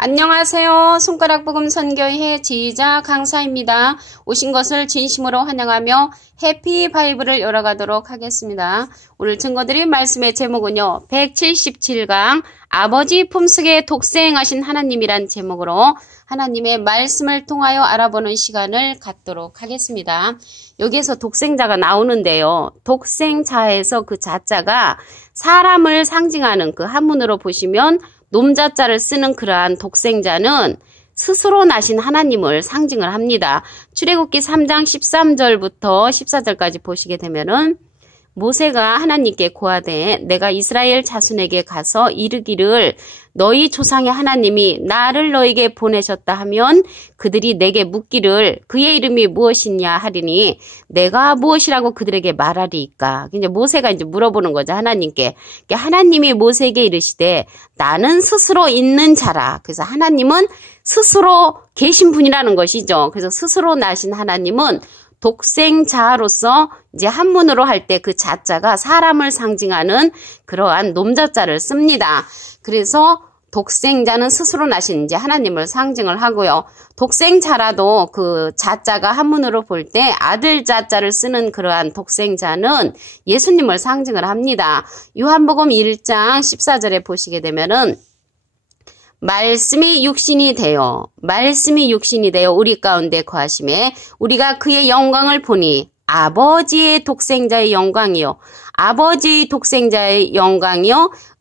안녕하세요. 손가락복음 선교회 지휘자 강사입니다. 오신 것을 진심으로 환영하며 해피 바이블을 열어가도록 하겠습니다. 오늘 증거드릴 말씀의 제목은요. 177강 아버지 품속에 독생하신 하나님이란 제목으로 하나님의 말씀을 통하여 알아보는 시간을 갖도록 하겠습니다. 여기에서 독생자가 나오는데요. 독생자에서 그 자자가 사람을 상징하는 그 한문으로 보시면 놈자자를 쓰는 그러한 독생자는 스스로 나신 하나님을 상징을 합니다. 출애굽기 3장 13절부터 14절까지 보시게 되면은 모세가 하나님께 고하되 내가 이스라엘 자손에게 가서 이르기를 너희 조상의 하나님이 나를 너에게 보내셨다 하면 그들이 내게 묻기를 그의 이름이 무엇이냐 하리니 내가 무엇이라고 그들에게 말하리이까. 이제 모세가 이제 물어보는 거죠. 하나님께. 하나님이 모세에게 이르시되 나는 스스로 있는 자라. 그래서 하나님은 스스로 계신 분이라는 것이죠. 그래서 스스로 나신 하나님은 독생자로서 이제 한문으로 할 때 그 자자가 사람을 상징하는 그러한 놈자자를 씁니다. 그래서 독생자는 스스로 나신 이제 하나님을 상징을 하고요. 독생자라도 그 자자가 한문으로 볼 때 아들 자자를 쓰는 그러한 독생자는 예수님을 상징을 합니다. 요한복음 1장 14절에 보시게 되면은 말씀이 육신이 되어 우리 가운데 거하심에 우리가 그의 영광을 보니 아버지의 독생자의 영광이요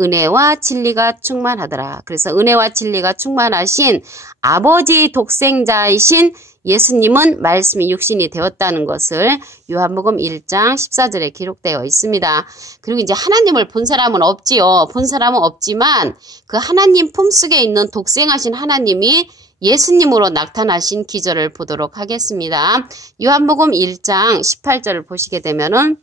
은혜와 진리가 충만하더라. 그래서 은혜와 진리가 충만하신 아버지의 독생자이신 예수님은 말씀이 육신이 되었다는 것을 요한복음 1장 14절에 기록되어 있습니다. 그리고 이제 하나님을 본 사람은 없지요. 본 사람은 없지만 그 하나님 품속에 있는 독생하신 하나님이 예수님으로 나타나신 기절을 보도록 하겠습니다. 요한복음 1장 18절을 보시게 되면은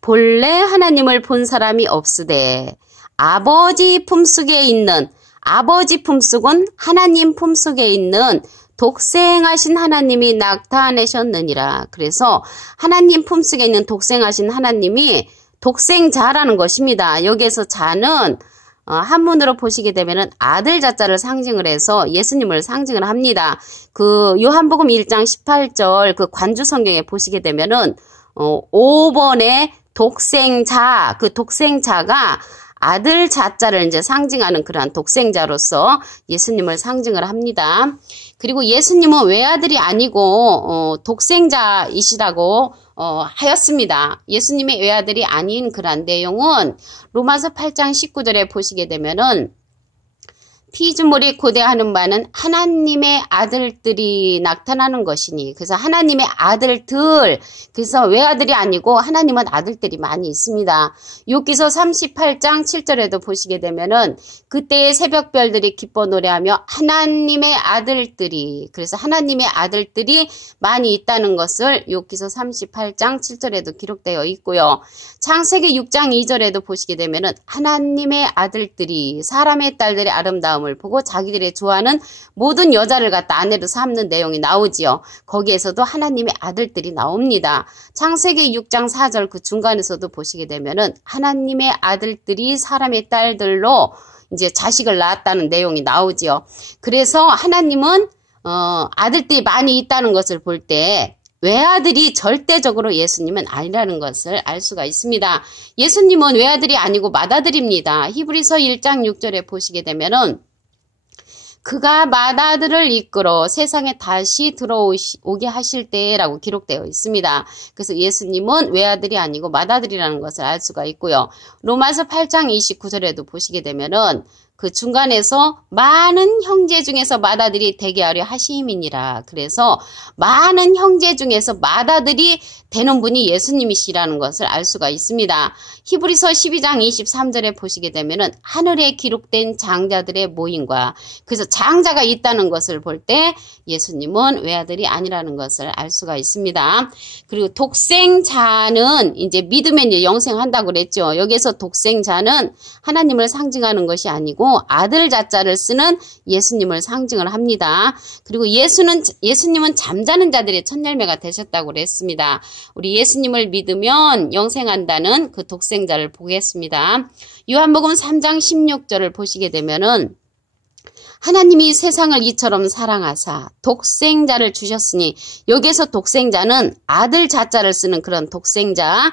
본래 하나님을 본 사람이 없으되 아버지 품속에 있는 아버지 품속은 하나님 품속에 있는 독생하신 하나님이 나타내셨느니라. 그래서 하나님 품속에 있는 독생하신 하나님이 독생자라는 것입니다. 여기에서 자는 한문으로 보시게 되면은 아들 자자를 상징을 해서 예수님을 상징을 합니다. 그 요한복음 1장 18절 그 관주 성경에 보시게 되면은 5번의 독생자, 그 독생자가 아들 자자를 이제 상징하는 그러한 독생자로서 예수님을 상징을 합니다. 그리고 예수님은 외아들이 아니고 독생자이시라고 하였습니다. 예수님의 외아들이 아닌 그러한 내용은 로마서 8장 19절에 보시게 되면은 피조물이 고대하는 바는 하나님의 아들들이 나타나는 것이니 그래서 하나님의 아들들 그래서 외아들이 아니고 하나님은 아들들이 많이 있습니다. 욥기서 38장 7절에도 보시게 되면은 그때의 새벽별들이 기뻐 노래하며 하나님의 아들들이 그래서 하나님의 아들들이 많이 있다는 것을 욥기서 38장 7절에도 기록되어 있고요. 창세기 6장 2절에도 보시게 되면은 하나님의 아들들이 사람의 딸들의 아름다움을 보고 자기들의 좋아하는 모든 여자를 갖다 아내로 삼는 내용이 나오지요. 거기에서도 하나님의 아들들이 나옵니다. 창세기 6장 4절 그 중간에서도 보시게 되면은 하나님의 아들들이 사람의 딸들로 이제 자식을 낳았다는 내용이 나오지요. 그래서 하나님은 아들들이 많이 있다는 것을 볼 때 외아들이 절대적으로 예수님은 아니라는 것을 알 수가 있습니다. 예수님은 외아들이 아니고 맏아들입니다. 히브리서 1장 6절에 보시게 되면은 그가 맏아들을 이끌어 세상에 다시 들어오게 하실 때라고 기록되어 있습니다. 그래서 예수님은 외아들이 아니고 맏아들이라는 것을 알 수가 있고요. 로마서 8장 29절에도 보시게 되면은 그 중간에서 많은 형제 중에서 맏아들이 되게 하려 하심이니라. 그래서 많은 형제 중에서 맏아들이 되는 분이 예수님이시라는 것을 알 수가 있습니다. 히브리서 12장 23절에 보시게 되면은 하늘에 기록된 장자들의 모임과 그래서 장자가 있다는 것을 볼 때 예수님은 외아들이 아니라는 것을 알 수가 있습니다. 그리고 독생자는 이제 믿으면 이제 영생한다고 그랬죠. 여기에서 독생자는 하나님을 상징하는 것이 아니고 아들 자자를 쓰는 예수님을 상징을 합니다. 그리고 예수님은 잠자는 자들의 첫 열매가 되셨다고 그랬습니다. 우리 예수님을 믿으면 영생한다는 그 독생자를 보겠습니다. 요한복음 3장 16절을 보시게 되면은 하나님이 세상을 이처럼 사랑하사 독생자를 주셨으니 여기에서 독생자는 아들 자자를 쓰는 그런 독생자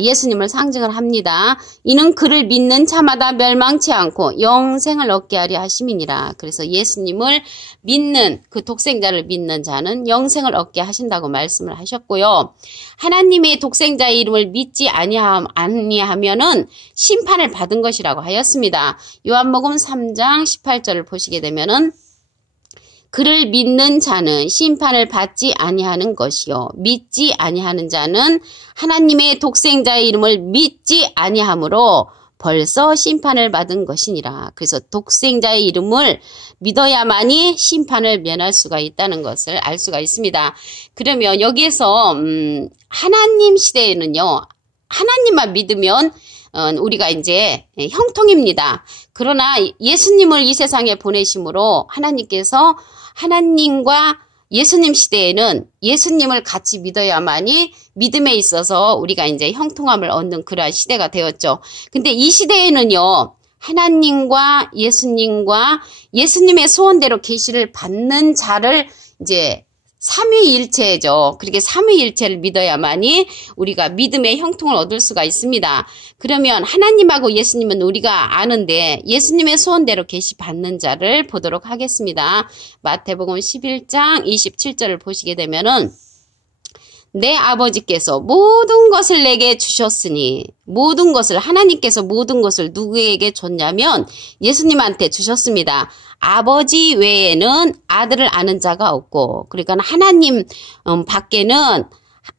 예수님을 상징을 합니다. 이는 그를 믿는 자마다 멸망치 않고 영생을 얻게 하려 하심이니라. 그래서 예수님을 믿는 그 독생자를 믿는 자는 영생을 얻게 하신다고 말씀을 하셨고요. 하나님의 독생자의 이름을 믿지 아니하면은 심판을 받은 것이라고 하였습니다. 요한복음 3장 18절을 보시게 되면은 그를 믿는 자는 심판을 받지 아니하는 것이요 믿지 아니하는 자는 하나님의 독생자의 이름을 믿지 아니하므로 벌써 심판을 받은 것이니라. 그래서 독생자의 이름을 믿어야만이 심판을 면할 수가 있다는 것을 알 수가 있습니다. 그러면 여기에서 하나님 시대에는요. 하나님만 믿으면 우리가 이제 형통입니다. 그러나 예수님을 이 세상에 보내심으로 하나님께서 하나님과 예수님 시대에는 예수님을 같이 믿어야만이 믿음에 있어서 우리가 이제 형통함을 얻는 그러한 시대가 되었죠. 근데 이 시대에는요. 하나님과 예수님의 소원대로 계시를 받는 자를 이제 삼위일체죠. 그렇게 삼위일체를 믿어야만이 우리가 믿음의 형통을 얻을 수가 있습니다. 그러면 하나님하고 예수님은 우리가 아는데 예수님의 소원대로 계시 받는 자를 보도록 하겠습니다. 마태복음 11장 27절을 보시게 되면은 내 아버지께서 모든 것을 내게 주셨으니 모든 것을 하나님께서 모든 것을 누구에게 줬냐면 예수님한테 주셨습니다. 아버지 외에는 아들을 아는 자가 없고 그러니까 하나님 밖에는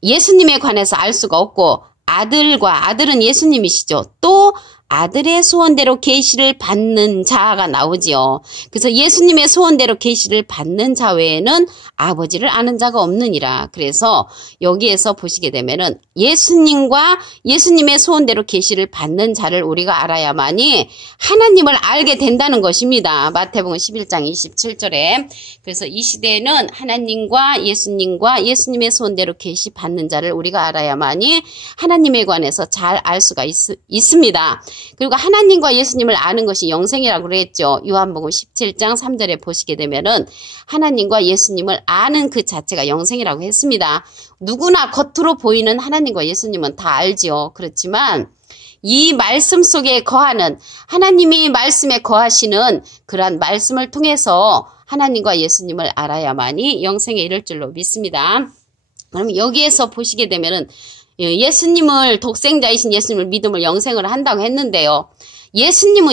예수님에 관해서 알 수가 없고 아들은 예수님이시죠. 또 아들의 소원대로 계시를 받는 자가 나오지요. 그래서 예수님의 소원대로 계시를 받는 자 외에는 아버지를 아는 자가 없느니라. 그래서 여기에서 보시게 되면은 예수님과 예수님의 소원대로 계시를 받는 자를 우리가 알아야만이 하나님을 알게 된다는 것입니다. 마태복음 11장 27절에. 그래서 이 시대에는 하나님과 예수님의 소원대로 계시 받는 자를 우리가 알아야만이 하나님에 관해서 잘 알 수가 있습니다. 그리고 하나님과 예수님을 아는 것이 영생이라고 그랬죠. 요한복음 17장 3절에 보시게 되면은 하나님과 예수님을 아는 그 자체가 영생이라고 했습니다. 누구나 겉으로 보이는 하나님과 예수님은 다 알지요. 그렇지만 이 말씀 속에 거하는 하나님이 말씀에 거하시는 그러한 말씀을 통해서 하나님과 예수님을 알아야만이 영생에 이를 줄로 믿습니다. 그럼 여기에서 보시게 되면은 예수님을 독생자이신 예수님을 믿음을 영생을 한다고 했는데요. 예수님은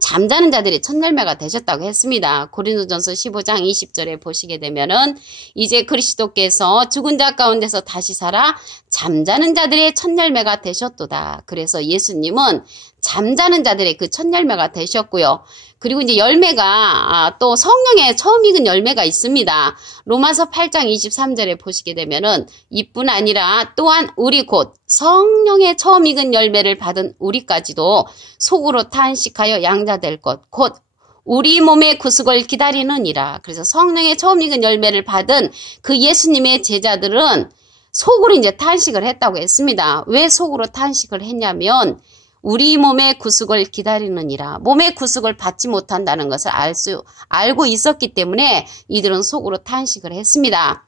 잠자는 자들이 첫 열매가 되셨다고 했습니다. 고린도전서 15장 20절에 보시게 되면은 이제 그리스도께서 죽은 자 가운데서 다시 살아 잠자는 자들의 첫 열매가 되셨도다. 그래서 예수님은 잠자는 자들의 그 첫 열매가 되셨고요. 그리고 이제 열매가 또 성령의 처음 익은 열매가 있습니다. 로마서 8장 23절에 보시게 되면은 이뿐 아니라 또한 우리 곧 성령의 처음 익은 열매를 받은 우리까지도 속으로 탄식하여 양자될 것 곧 우리 몸의 구속을 기다리느니라. 그래서 성령의 처음 익은 열매를 받은 그 예수님의 제자들은 속으로 이제 탄식을 했다고 했습니다. 왜 속으로 탄식을 했냐면 우리 몸의 구속을 기다리느니라. 몸의 구속을 받지 못한다는 것을 알고 있었기 때문에 이들은 속으로 탄식을 했습니다.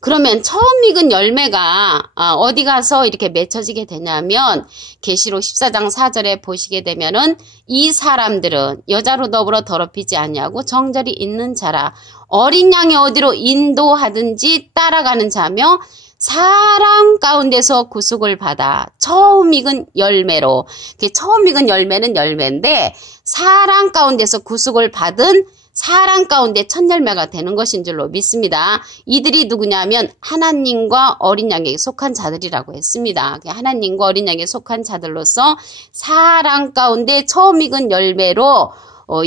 그러면 처음 익은 열매가 어디 가서 이렇게 맺혀지게 되냐면 계시록 14장 4절에 보시게 되면은 이 사람들은 여자로 더불어 더럽히지 아니하고 정절이 있는 자라 어린 양이 어디로 인도하든지 따라가는 자며 사람 가운데서 구속을 받아 처음 익은 열매로 처음 익은 열매는 열매인데 사람 가운데서 구속을 받은 사람 가운데 첫 열매가 되는 것인 줄로 믿습니다. 이들이 누구냐면 하나님과 어린 양에게 속한 자들이라고 했습니다. 하나님과 어린 양에게 속한 자들로서 사람 가운데 처음 익은 열매로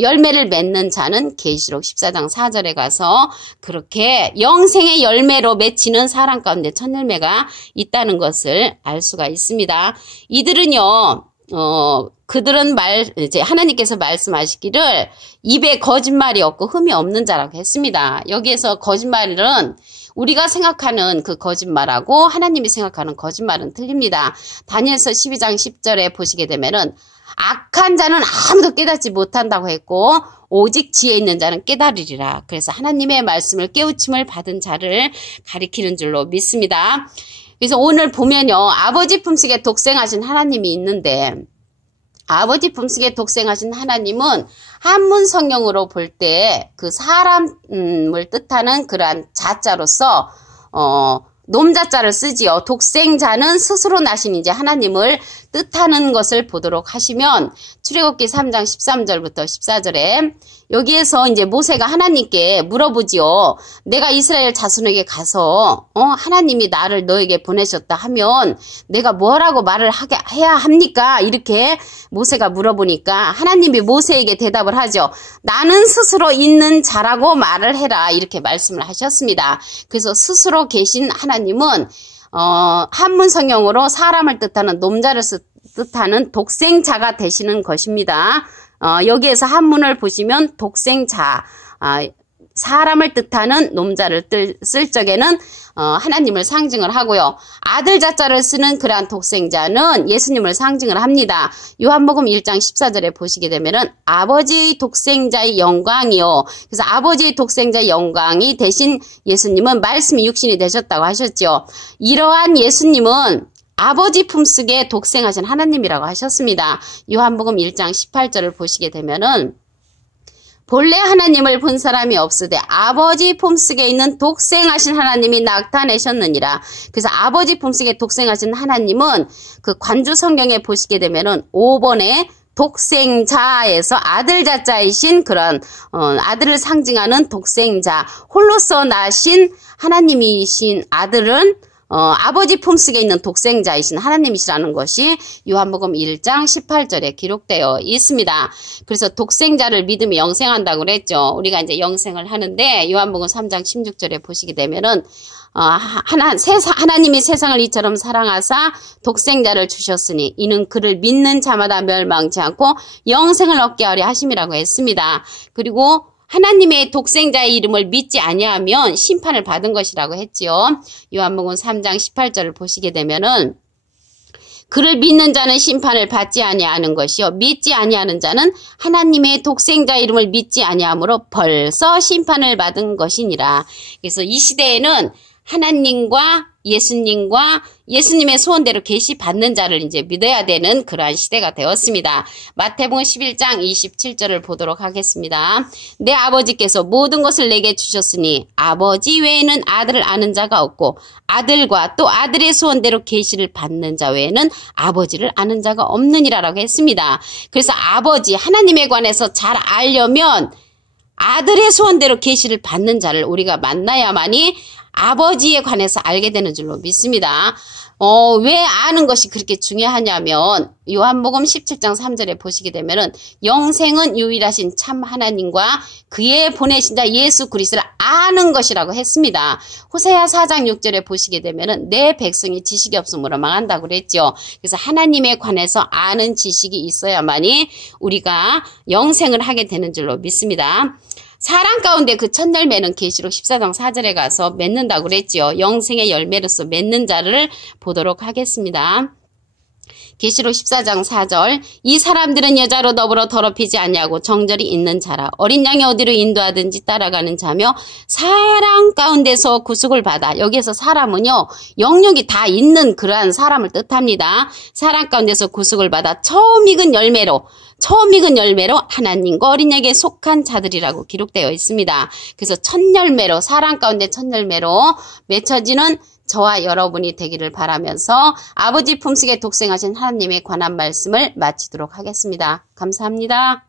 열매를 맺는 자는 계시록 14장 4절에 가서 그렇게 영생의 열매로 맺히는 사람 가운데 첫 열매가 있다는 것을 알 수가 있습니다. 이들은요, 그들은 이제 하나님께서 말씀하시기를 입에 거짓말이 없고 흠이 없는 자라고 했습니다. 여기에서 거짓말은 우리가 생각하는 그 거짓말하고 하나님이 생각하는 거짓말은 틀립니다. 다니엘서 12장 10절에 보시게 되면은 악한 자는 아무도 깨닫지 못한다고 했고 오직 지혜 있는 자는 깨달으리라. 그래서 하나님의 말씀을 깨우침을 받은 자를 가리키는 줄로 믿습니다. 그래서 오늘 보면요. 아버지 품속에 독생하신 하나님이 있는데 아버지 품속에 독생하신 하나님은 한문 성경으로 볼 때 그 사람을 뜻하는 그러한 자자로서 놈자자를 쓰지요. 독생자는 스스로 나신 이제 하나님을 뜻하는 것을 보도록 하시면 출애굽기 3장 13절부터 14절에 여기에서 이제 모세가 하나님께 물어보지요. 내가 이스라엘 자손에게 가서 하나님이 나를 너에게 보내셨다 하면 내가 뭐라고 말을 해야 합니까? 이렇게 모세가 물어보니까 하나님이 모세에게 대답을 하죠. 나는 스스로 있는 자라고 말을 해라. 이렇게 말씀을 하셨습니다. 그래서 스스로 계신 하나님은 한문 성경으로 사람을 뜻하는 놈자를 뜻하는 독생자가 되시는 것입니다. 여기에서 한문을 보시면 독생자, 사람을 뜻하는 놈자를 쓸 적에는 하나님을 상징을 하고요. 아들 자자를 쓰는 그러한 독생자는 예수님을 상징을 합니다. 요한복음 1장 14절에 보시게 되면은 아버지의 독생자의 영광이요. 그래서 아버지의 독생자의 영광이 대신 예수님은 말씀이 육신이 되셨다고 하셨죠. 이러한 예수님은 아버지 품속에 독생하신 하나님이라고 하셨습니다. 요한복음 1장 18절을 보시게 되면은 본래 하나님을 본 사람이 없으되 아버지 품속에 있는 독생하신 하나님이 나타내셨느니라. 그래서 아버지 품속에 독생하신 하나님은 그 관주 성경에 보시게 되면은 5번에 독생자에서 아들 자자이신 그런 아들을 상징하는 독생자, 홀로서 나신 하나님이신 아들은 아버지 품속에 있는 독생자이신 하나님이시라는 것이 요한복음 1장 18절에 기록되어 있습니다. 그래서 독생자를 믿으면 영생한다고 그랬죠. 우리가 이제 영생을 하는데 요한복음 3장 16절에 보시게 되면은 하나님이 세상을 이처럼 사랑하사 독생자를 주셨으니 이는 그를 믿는 자마다 멸망치 않고 영생을 얻게 하려 하심이라고 했습니다. 그리고 하나님의 독생자의 이름을 믿지 아니하면 심판을 받은 것이라고 했지요. 요한복음 3장 18절을 보시게 되면은 그를 믿는 자는 심판을 받지 아니하는 것이요 믿지 아니하는 자는 하나님의 독생자 이름을 믿지 아니함으로 벌써 심판을 받은 것이니라. 그래서 이 시대에는 하나님과 예수님과 예수님의 소원대로 계시 받는 자를 이제 믿어야 되는 그러한 시대가 되었습니다. 마태복음 11장 27절을 보도록 하겠습니다. 내 아버지께서 모든 것을 내게 주셨으니 아버지 외에는 아들을 아는 자가 없고 아들과 또 아들의 소원대로 계시를 받는 자 외에는 아버지를 아는 자가 없느니라라고 했습니다. 그래서 아버지 하나님에 관해서 잘 알려면 아들의 소원대로 계시를 받는 자를 우리가 만나야만이 아버지에 관해서 알게 되는 줄로 믿습니다. 왜 아는 것이 그렇게 중요하냐면 요한복음 17장 3절에 보시게 되면은 영생은 유일하신 참 하나님과 그의 보내신 자 예수 그리스도를 아는 것이라고 했습니다. 호세아 4장 6절에 보시게 되면은 내 백성이 지식이 없으므로 망한다고 그랬죠. 그래서 하나님에 관해서 아는 지식이 있어야만이 우리가 영생을 하게 되는 줄로 믿습니다. 사람 가운데 그 첫 열매는 계시록 14장 4절에 가서 맺는다고 그랬지요. 영생의 열매로서 맺는 자를 보도록 하겠습니다. 계시록 14장 4절 이 사람들은 여자로 더불어 더럽히지 아니하고 정절이 있는 자라 어린 양이 어디로 인도하든지 따라가는 자며 사람 가운데서 구속을 받아 여기에서 사람은요 영역이 다 있는 그러한 사람을 뜻합니다. 사람 가운데서 구속을 받아 처음 익은 열매로 하나님과 어린 양에게 속한 자들이라고 기록되어 있습니다. 그래서 첫 열매로 사람 가운데 첫 열매로 맺혀지는 저와 여러분이 되기를 바라면서 아버지 품속에 독생하신 하나님에 관한 말씀을 마치도록 하겠습니다. 감사합니다.